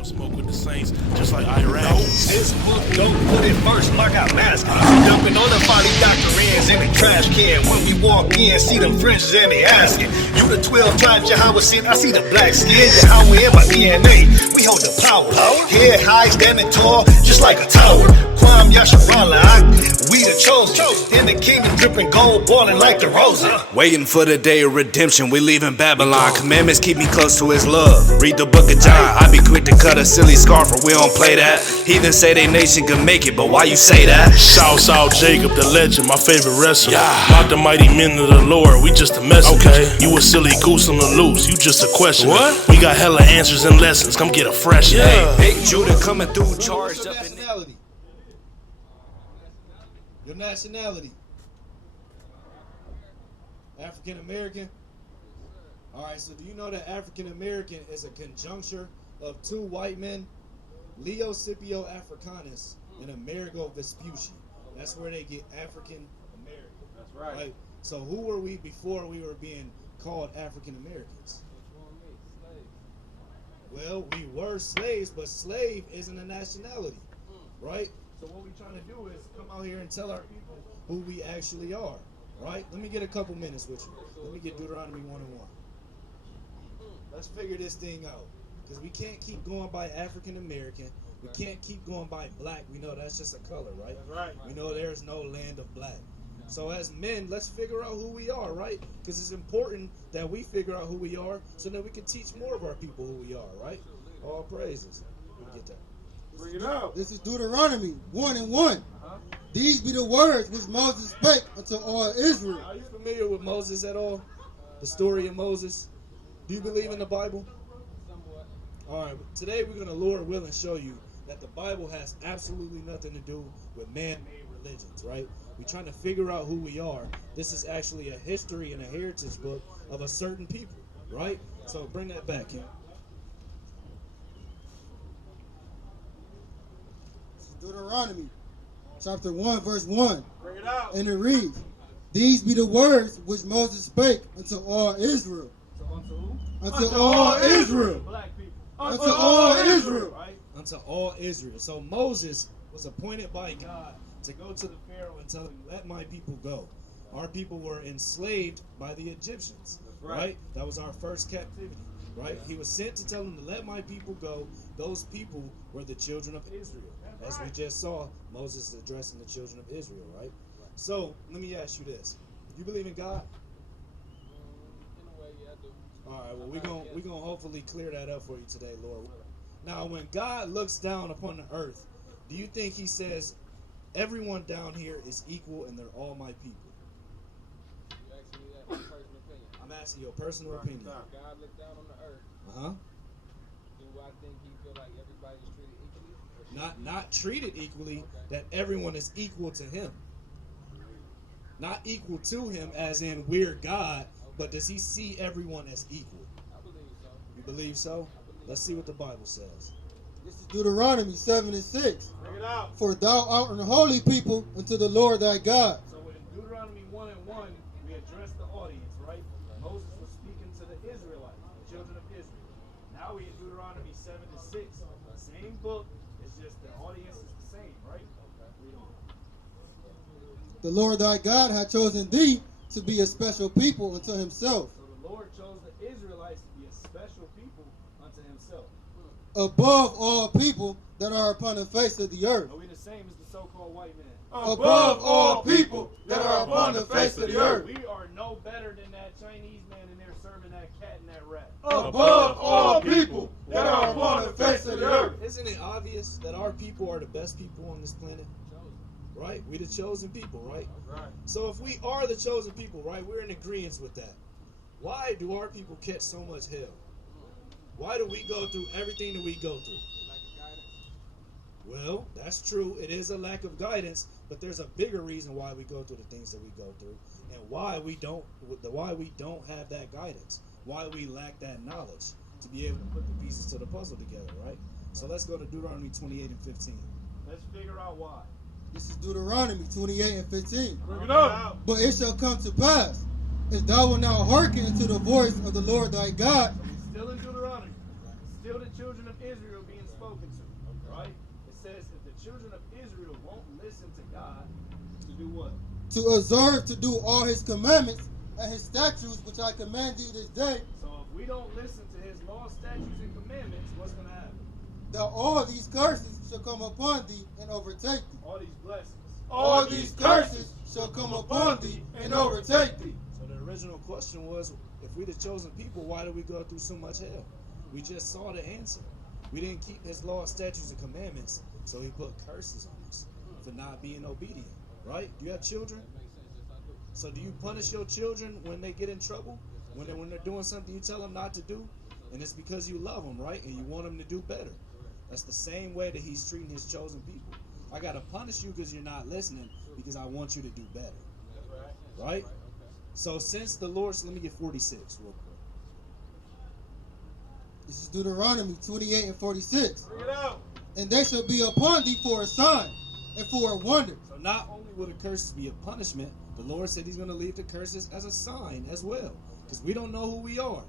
no smoke with the Saints, just like Iraq. No, this book don't put it first like I mask it. Dumping all the body doctor ends in the trash can. When we walk in, see them fringes and they asking, you the 12 tribes Yahweh sent? I see the black skin, Yahweh in my DNA. We hold the power. Head high, standing tall, just like a tower. Kwam Yasharala, we the chosen. In the kingdom, dripping gold, boiling like the roses. Waiting for the day of redemption, we leaving Babylon. Commandments keep me close to his love. Read the book of John, I be quick to cut a silly scarf, or we don't play that. Heathens say they nation can make it, but why you say that? Shout out Jacob, the legend, my favorite wrestler. Not the mighty men of the Lord, we just a message. Okay. You a silly goose on the loose, you just a question. What? We got hella answers and lessons, come get a fresh. Hey, Big Judah coming through, charged up in nationality. Your nationality. African American. Alright, so do you know that African American is a conjuncture of two white men, Leo Scipio Africanus and Amerigo Vespucci? That's where they get African American. That's right. So who were we before we were being called African Americans? Well, we were slaves, but slave isn't a nationality, right? So what we're trying to do is come out here and tell our people who we actually are, right? Let me get a couple minutes with you. Let me get Deuteronomy 1:1. Let's figure this thing out, because we can't keep going by African American. We can't keep going by black. We know that's just a color, right? That's right. We know there's no land of black. So as men, let's figure out who we are, right? Because it's important that we figure out who we are so that we can teach more of our people who we are, right? All praises. Let me get that. Bring it out. This is Deuteronomy 1:1. These be the words which Moses spake unto all Israel. Are you familiar with Moses at all? The story of Moses? Do you believe in the Bible? All right, today we're going to, Lord willing, show you that the Bible has absolutely nothing to do with man-made religions, right? We're trying to figure out who we are. This is actually a history and a heritage book of a certain people, right? So bring that back, Kim. This is Deuteronomy chapter 1, verse 1. Bring it out. And it reads, These be the words which Moses spake unto all Israel. Unto who? Unto all Israel. Black people. Unto all Israel. Right? Unto all Israel. So Moses was appointed by God to go to the Pharaoh and tell him, let my people go. Our people were enslaved by the Egyptians, right? That was our first captivity, right? He was sent to tell them to let my people go. Those people were the children of Israel. As we just saw, Moses addressing the children of Israel, right? So let me ask you this. Do you believe in God? In a way, yeah, I do. All right, well, we're gonna hopefully clear that up for you today, Lord. Now, when God looks down upon the earth, do you think he says, everyone down here is equal and they're all my people? You asking me that from personal opinion. I'm asking your personal opinion. If God looked down on the earth, do I think he feel like everybody's treated equally? Or should Not treated equally, that everyone is equal to him. Not equal to him as in we're God, but does he see everyone as equal? I believe so. You believe so? Let's see what the Bible says. This is Deuteronomy 7:6. Bring it out. For thou art an holy people unto the Lord thy God. So in Deuteronomy 1:1, we address the audience, right? Moses was speaking to the Israelites, the children of Israel. Now we in Deuteronomy 7:6. Same book, it's just the audience is the same, right? Read on. The Lord thy God hath chosen thee to be a special people unto himself, So the Lord chose the Israelites to be a special people unto himself. above all people that are upon the face of the earth. Are we the same as the so-called white man? Above all people that are upon the face of the earth. We are no better than that Chinese man in there serving that cat and that rat. Above all people that are upon the face of the earth. Isn't it obvious that our people are the best people on this planet? Right? We the chosen people, right? Right. So if we are the chosen people, right, we're in agreement with that. Why do our people catch so much hell? Why do we go through everything that we go through? Lack of guidance. Well, that's true. It is a lack of guidance, but there's a bigger reason why we go through the things that we go through, and why we don't have that guidance, why we lack that knowledge to be able to put the pieces to the puzzle together, right? So let's go to Deuteronomy 28:15. Let's figure out why. This is Deuteronomy 28:15. Bring it out. But it shall come to pass, if thou wilt not hearken unto the voice of the Lord thy God, Still in Deuteronomy. still the children of Israel being spoken to, right? It says if the children of Israel won't listen to God, to do what? To observe to do all his commandments and his statutes which I command thee this day, So if we don't listen to his law, statutes, and commandments, what's going to happen? that all these curses shall come upon thee and overtake thee. All these blessings. All these curses shall come upon thee and overtake thee. So the original question was, if we the chosen people, why do we go through so much hell? We just saw the answer. We didn't keep his law, statutes, and commandments, so he put curses on us for not being obedient, right? Do you have children? So do you punish your children when they get in trouble? When they're doing something you tell them not to do? And it's because you love them, right? And you want them to do better. That's the same way that he's treating his chosen people. I got to punish you because you're not listening, because I want you to do better. Right? So since the Lord, let me get 46 real quick. This is Deuteronomy 28 and 46. Bring it out. And they shall be upon thee for a sign and for a wonder. So not only will the curses be a punishment, the Lord said he's going to leave the curses as a sign as well. Because we don't know who we are.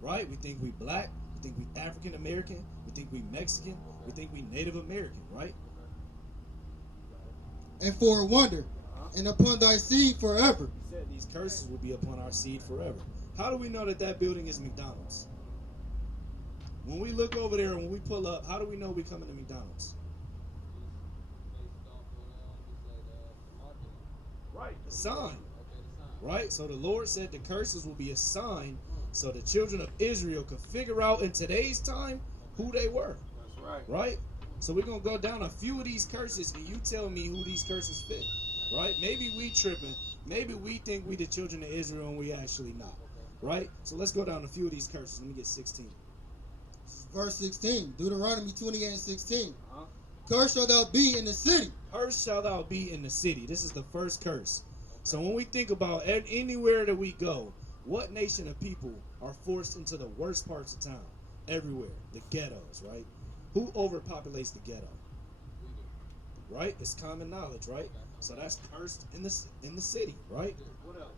Right? We think we black. We think we African American. We think we Mexican. We think we Native American. Right? And for a wonder. And upon thy seed forever. He said these curses will be upon our seed forever. How do we know that that building is McDonald's? When we look over there and when we pull up, how do we know we coming to McDonald's? Right, the sign. Right? So the Lord said the curses will be a sign so the children of Israel could figure out in today's time who they were. That's right. Right? So we're going to go down a few of these curses and you tell me who these curses fit. Right? Maybe we tripping. Maybe we think we the children of Israel and we actually not. Right? So let's go down a few of these curses. Let me get 16. Verse 16. Deuteronomy 28 and 16. Cursed shalt thou be in the city. Cursed shall thou be in the city. This is the first curse. So when we think about anywhere that we go, what nation of people are forced into the worst parts of town? Everywhere. The ghettos, right? Who overpopulates the ghetto? Right? It's common knowledge, right? So that's cursed in the city, right? What else?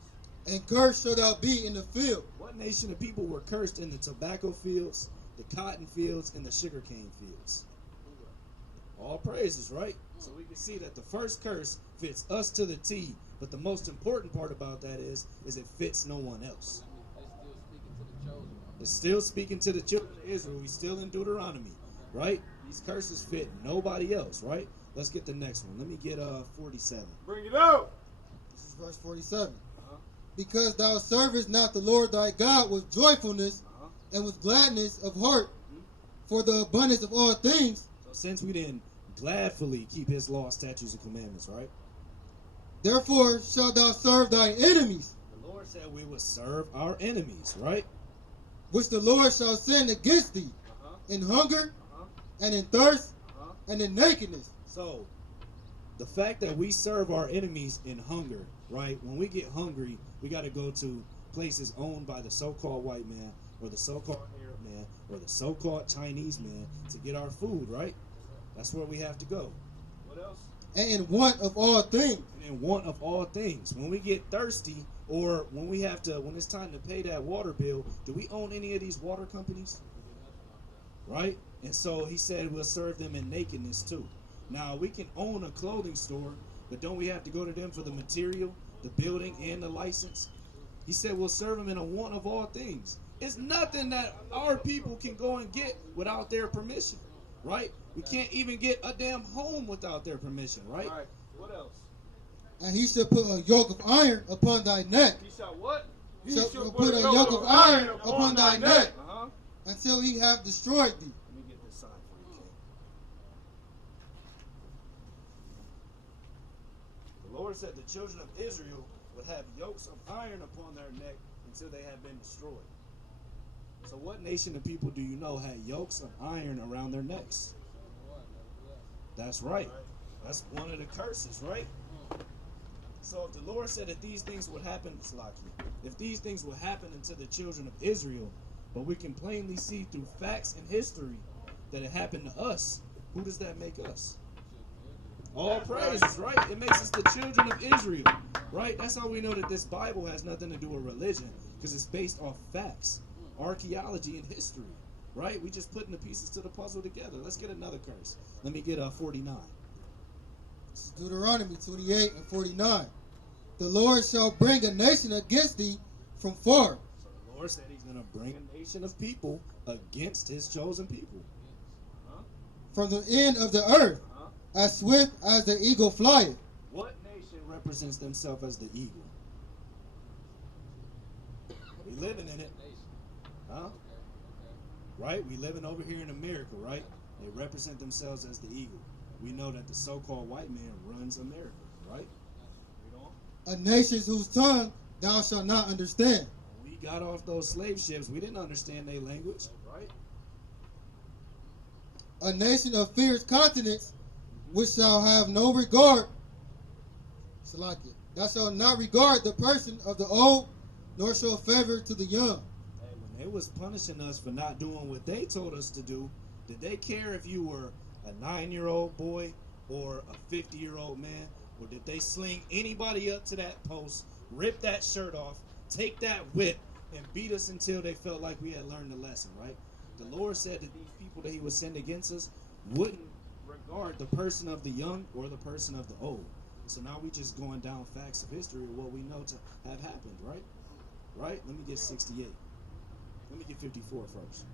And cursed shalt thou be in the field. What nation of people were cursed in the tobacco fields, the cotton fields, and the sugarcane fields? All praises, right? So we can see that the first curse fits us to the T, but the most important part about that is it fits no one else. It's still speaking to the children of Israel. We still in Deuteronomy, right? These curses fit nobody else, right? Let's get the next one. Let me get 47. Bring it out. This is verse 47. Because thou servest not the Lord thy God with joyfulness and with gladness of heart for the abundance of all things. So since we didn't gladfully keep his law, statutes, and commandments, right? Therefore shalt thou serve thy enemies, The Lord said we would serve our enemies, right? which the Lord shall send against thee in hunger and in thirst and in nakedness. So, the fact that we serve our enemies in hunger, right? When we get hungry, we got to go to places owned by the so-called white man or the so-called Arab man or the so-called Chinese man to get our food, right? That's where we have to go. What else? And in want of all things. And in want of all things. When we get thirsty or when it's time to pay that water bill, do we own any of these water companies? Right? And so he said we'll serve them in nakedness too. Now, we can own a clothing store, but don't we have to go to them for the material, the building, and the license? He said we'll serve them in a want of all things. It's nothing that our people can go and get without their permission, right? We can't even get a damn home without their permission, right? Right. What else? And he shall put a yoke of iron upon thy neck. He shall what? He Shall put a yoke of iron upon thy neck until he have destroyed thee. Let me get this sign for you, King. The Lord said the children of Israel would have yokes of iron upon their neck until they had been destroyed. So what nation of people do you know had yokes of iron around their necks? That's right. That's one of the curses, right? So if the Lord said that these things would happen, if these things would happen unto the children of Israel, but we can plainly see through facts and history that it happened to us, who does that make us? All praises, right? It makes us the children of Israel, right? That's how we know that this Bible has nothing to do with religion, because it's based off facts, archaeology, and history. right? We just putting the pieces to the puzzle together. Let's get another curse. Let me get 49. This is Deuteronomy 28 and 49. The Lord shall bring a nation against thee from far. So the Lord said he's going to bring a nation of people against his chosen people. From the end of the earth, as swift as the eagle flieth. What nation represents themselves as the eagle? We living in it. Huh? Right? We living over here in America, right? They represent themselves as the eagle. We know that the so-called white man runs America, right? A nation whose tongue thou shalt not understand. When we got off those slave ships, we didn't understand their language, right? A nation of fierce countenance, which shall have no regard. Salakia. Thou shalt not regard the person of the old, nor show favor to the young. Hey, when they was punishing us for not doing what they told us to do, did they care if you were a 9-year-old boy or a 50-year-old man? Or did they sling anybody up to that post, rip that shirt off, take that whip, and beat us until they felt like we had learned the lesson, right? The Lord said that these people that he would send against us wouldn't regard the person of the young or the person of the old. So now we just going down facts of history of what we know to have happened, right? Right? Let me get 68. Let me get 54 first.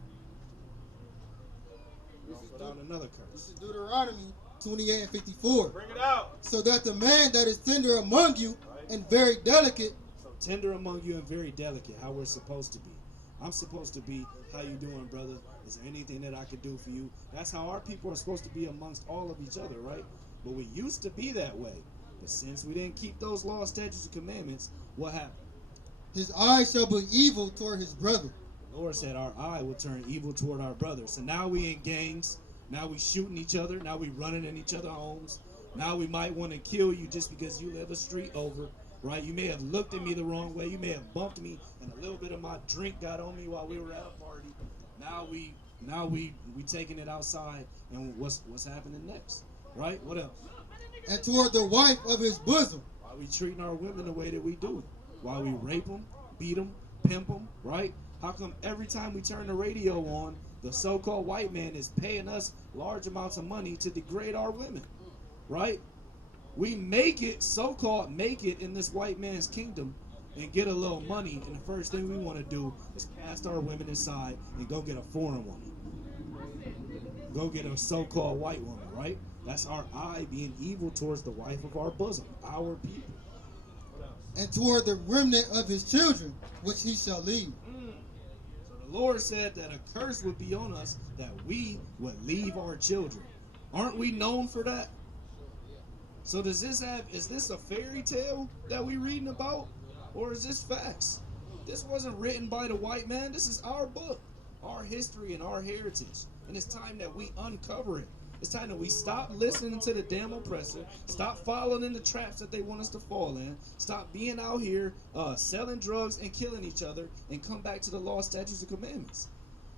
We'll put out another curse. This is Deuteronomy 28 and 54. Bring it out. So that the man that is tender among you and very delicate. So tender among you and very delicate, how we're supposed to be. I'm supposed to be, how you doing, brother? Is there anything that I could do for you? That's how our people are supposed to be amongst all of each other, right? But we used to be that way. But since we didn't keep those laws, statutes, and commandments, what happened? His eye shall be evil toward his brother. The Lord said our eye will turn evil toward our brother. So now we in gangs. Now we shooting each other. Now we running in each other's homes. Now we might want to kill you just because you live a street over, right? You may have looked at me the wrong way. You may have bumped me, and a little bit of my drink got on me while we were at a party. Now we taking it outside, and what's happening next, right? What else? And toward the wife of his bosom. Why we treating our women the way that we do? Why we rape them, beat them, pimp them, right? How come every time we turn the radio on, the so-called white man is paying us large amounts of money to degrade our women, right? We make it, so-called make it in this white man's kingdom and get a little money, and the first thing we want to do is cast our women aside and go get a foreign woman. Go get a so-called white woman, right? That's our eye being evil towards the wife of our bosom, our people. And toward the remnant of his children, which he shall leave. So the Lord said that a curse would be on us, that we would leave our children. Aren't we known for that? So is this a fairy tale that we reading about? Or is this facts? This wasn't written by the white man. This is our book, our history and our heritage. And it's time that we uncover it. It's time that we stop listening to the damn oppressor, stop following in the traps that they want us to fall in, stop being out here selling drugs and killing each other, and come back to the law, statutes, and commandments.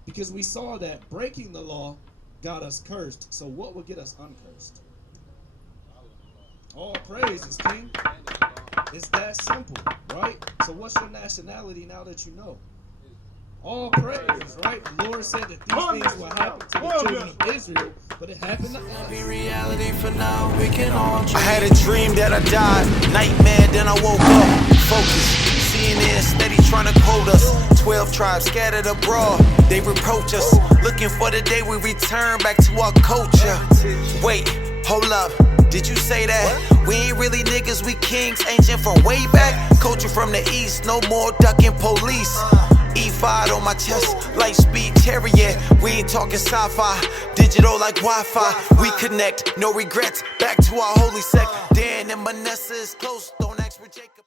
Because we saw that breaking the law got us cursed. So what will get us uncursed? All praises, King. It's that simple, right? So what's your nationality now that you know? All praises, right? The Lord said that these things will happen to the children of Israel, but it happened to us. Be reality for now, we can all dream. I had a dream that I died, nightmare, then I woke up, focused, CNN steady trying to quote us. 12 tribes scattered abroad, they reproach us, looking for the day we return back to our culture. Wait, hold up. Did you say that? We ain't really niggas, we kings, ancient from way back. Culture from the east, no more ducking police. E5 on my chest, light speed chariot. We ain't talking sci-fi, digital like Wi-Fi. We connect, no regrets, back to our holy sect. Dan and Manessa is close, don't ask for Jacob.